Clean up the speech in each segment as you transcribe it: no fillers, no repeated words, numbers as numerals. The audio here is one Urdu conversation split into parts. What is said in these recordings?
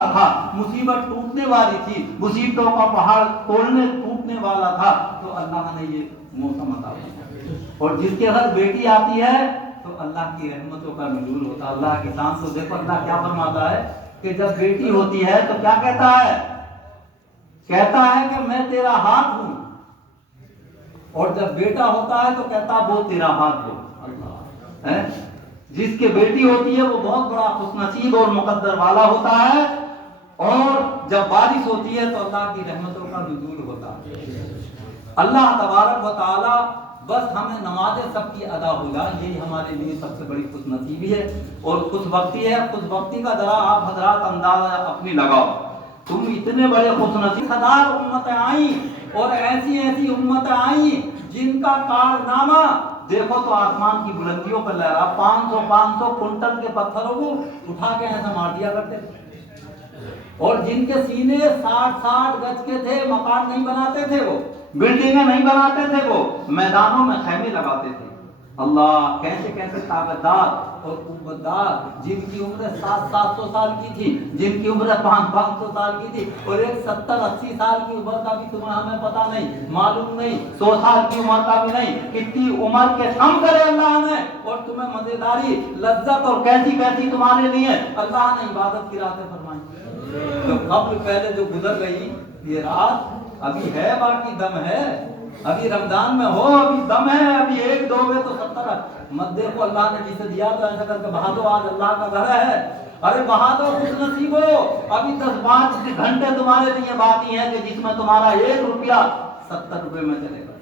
تھا، مصیبت ٹوٹنے والی تھی، مصیبتوں کا پہاڑ ٹوٹنے والا تھا، تو اللہ نے یہ موسم عطا کیا۔ اور جس کے گھر بیٹی آتی ہے تو اللہ کی رحمتوں کا نزول ہوتا ہے۔ اللہ کی شان تو دیکھو، اللہ کیا فرماتا ہے کہ جب بیٹی ہوتی ہے تو کیا کہتا ہے کہ میں تیرا ہاتھ ہوں، اور جب بیٹا ہوتا ہے تو کہتا وہ تیرا ہاتھ ہو۔ اللہ ہے، جس کی بیٹی ہوتی ہے وہ بہت بڑا خوش نصیب اور مقدر والا ہوتا ہے، اور جب بارش ہوتی ہے تو اللہ کی رحمتوں کا نزول ہوتا ہے۔ اللہ تبارک و تعالی بس ہمیں نمازیں سب کی ادا ہو جائے، یہی ہمارے لیے سب سے بڑی خوش نصیبی ہے اور خوش بختی ہے۔ خوش بختی کا ذرا آپ حضرات اندازہ اپنی لگاؤ، تم اتنے بڑے خوش نصیب، ہزار امتیں آئیں اور ایسی ایسی امتیں آئیں جن کا کارنامہ دیکھو تو آسمان کی بلندیوں پر لہرا، 500 کنٹل کے پتھروں کو اٹھا کے ایسا مار دیا کرتے تھے، اور جن کے سینے 60 گز کے تھے، مکان نہیں بناتے تھے، وہ بلڈنگیں نہیں بناتے تھے، وہ میدانوں میں خیمے لگاتے تھے۔ اللہ کیسے کیسے طاقتدار اور قوتدار، جن کی عمر 700 سال کی تھی، جن کی عمر 500 سال کی تھی، اور ایک 70-80 سال کی عمر کا بھی تمہیں ہمیں پتہ نہیں، معلوم نہیں، 100 سال کی عمر کا بھی نہیں، کتنی عمر کے کم کرے اللہ نے، اور تمہیں مزیداری لذت اور کیسی کیسی تمہارے لیے اللہ نے عبادت کی راتیں فرمائی۔ جو قبل پہلے جو گزر گئی یہ رات ابھی ہے، باقی دم ہے، ابھی رمضان میں ہو، ابھی دم ہے، ابھی 1-2 میں تو 70 مت دیکھو، اللہ نے جسے دیا تو ایسا کر کے بہا دو، آج اللہ کا گھر ہے، ارے بہا دو، خوش نصیب ہو، ابھی 10-5 گھنٹے تمہارے لیے باقی ہیں کہ جس میں تمہارا 1 روپیہ 70 روپے میں چلے گا،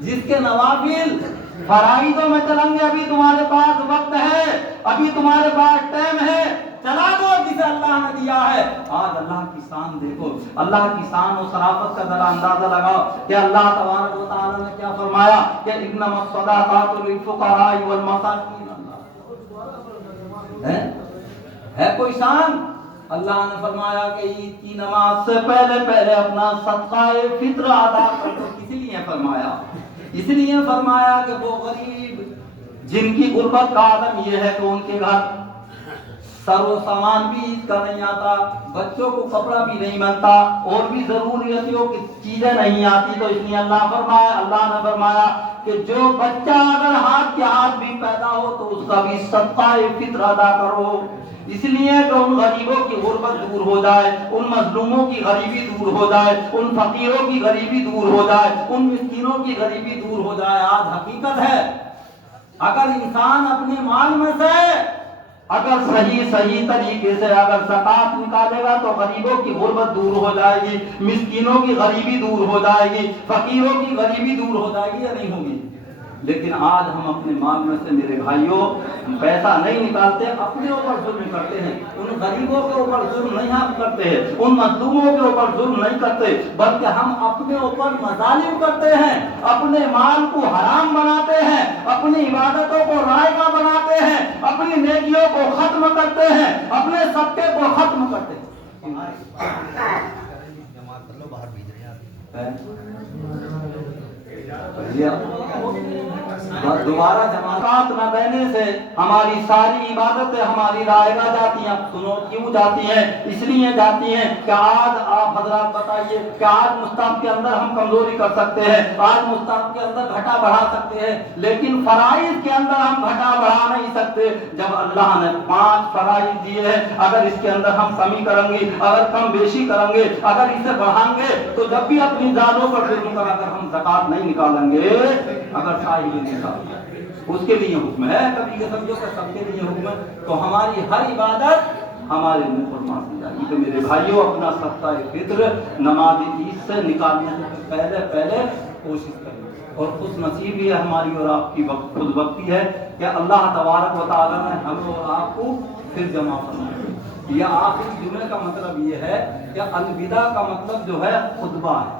جس کے نوافل فرائضوں میں چلیں گے، ابھی تمہارے پاس وقت ہے، ابھی تمہارے پاس ٹائم ہے، چلا دو جسے اللہ نے دیا ہے۔ آج اللہ کی شان دیکھو، اللہ کی شان و شرافت کا ذرا اندازہ لگاؤ کہ اللہ تبارک و تعالی نے کیا فرمایا کہ انما الصدقات للفقراء والمساکین۔ ہے کوئی شان؟ اللہ نے فرمایا کہ عید کی نماز سے پہلے اپنا صدقہ فطر ادا کر دو۔ کس لیے فرمایا؟ اس لیے فرمایا کہ وہ غریب جن کی غربت کا عالم یہ ہے کہ ان کے گھر سر و سامان بھی عید کا نہیں آتا، بچوں کو کپڑا بھی نہیں ملتا، اور بھی ضروریتوں کی چیزیں نہیں آتی، تو اس لیے اللہ نے فرمایا کہ جو بچہ اگر ہاتھ کے ہاتھ بھی پیدا ہو تو اس کا بھی صدقہ فطر ادا کرو، اس لیے کہ ان غریبوں کی غربت دور ہو جائے، ان مظلوموں کی غریبی دور ہو جائے، ان فقیروں کی غریبی دور ہو جائے، ان مسکینوں کی غریبی دور ہو جائے۔ آج حقیقت ہے اگر انسان اپنے مال میں سے اگر صحیح طریقے سے اگر زکات نکالے گا تو غریبوں کی غربت دور ہو جائے گی، مسکینوں کی غریبی دور ہو جائے گی، فقیروں کی غریبی دور ہو جائے گی یا نہیں ہوگی؟ لیکن آج ہم اپنے مال میں سے میرے بھائیوں پیسہ نہیں نکالتے، اپنے اوپر ظلم کرتے ہیں، ان غریبوں کے اوپر ظلم نہیں ہم کرتے ہیں، ان مظلوموں کے اوپر ظلم نہیں کرتے، بلکہ ہم اپنے اوپر مظالم کرتے ہیں، اپنے مال کو حرام بناتے ہیں، اپنی عبادتوں کو رائگاں بناتے ہیں، اپنی نیکیوں کو ختم کرتے ہیں، اپنے صدقے کو ختم کرتے ہیں۔ دوبارہ جماعت نہ دینے سے ہماری ساری عبادتیں ہماری رائگاں جاتی ہیں۔ سنو کیوں جاتی ہیں؟ اس لیے جاتی ہیں کہ آج آپ حضرات بتائیے کہ آج مستحب کے اندر ہم کمزوری کر سکتے ہیں، آج مستحب کے اندر گھٹا بڑھا سکتے ہیں، لیکن فرائض کے اندر ہم گھٹا بڑھا نہیں سکتے۔ جب اللہ نے 5 فرائض دیے ہیں، اگر اس کے اندر ہم کمی کریں گے، اگر کم بیشی کریں گے، اگر اسے بڑھائیں گے، تو جب بھی اپنی ذاتوں پر ظلم کر اگر ہم زکات نہیں نکالیں گے، اگر صاحب نکال اس کے لیے حکم ہے، کبھی کہ سمجھو کہ سب کے لیے حکم ہے، تو ہماری ہر عبادت ہمارے منہ پر مانتی جائے گی۔ تو میرے بھائیوں اپنا صدقہ فطر نماز عید سے نکالنے سے پہلے کوشش کریں، اور خوش نصیبی ہے ہماری اور آپ کی خود وقتی ہے کہ اللہ تبارک و تعالیٰ نے ہمیں اور آپ کو پھر جمع فرمایا۔ یہ آخری جمعے کا مطلب یہ ہے کہ الوداع کا مطلب جو ہے خطبہ ہے،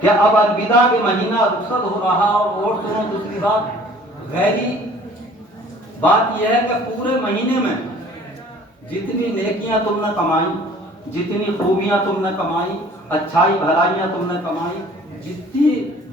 کہ اب الوداع کے مہینہ رخصت ہو رہا، اور سنو دوسری بات، غیری بات یہ ہے کہ پورے مہینے میں جتنی نیکیاں تم نے کمائی، جتنی خوبیاں تم نے کمائی، اچھائی بھلائیاں تم نے کمائی، جتنی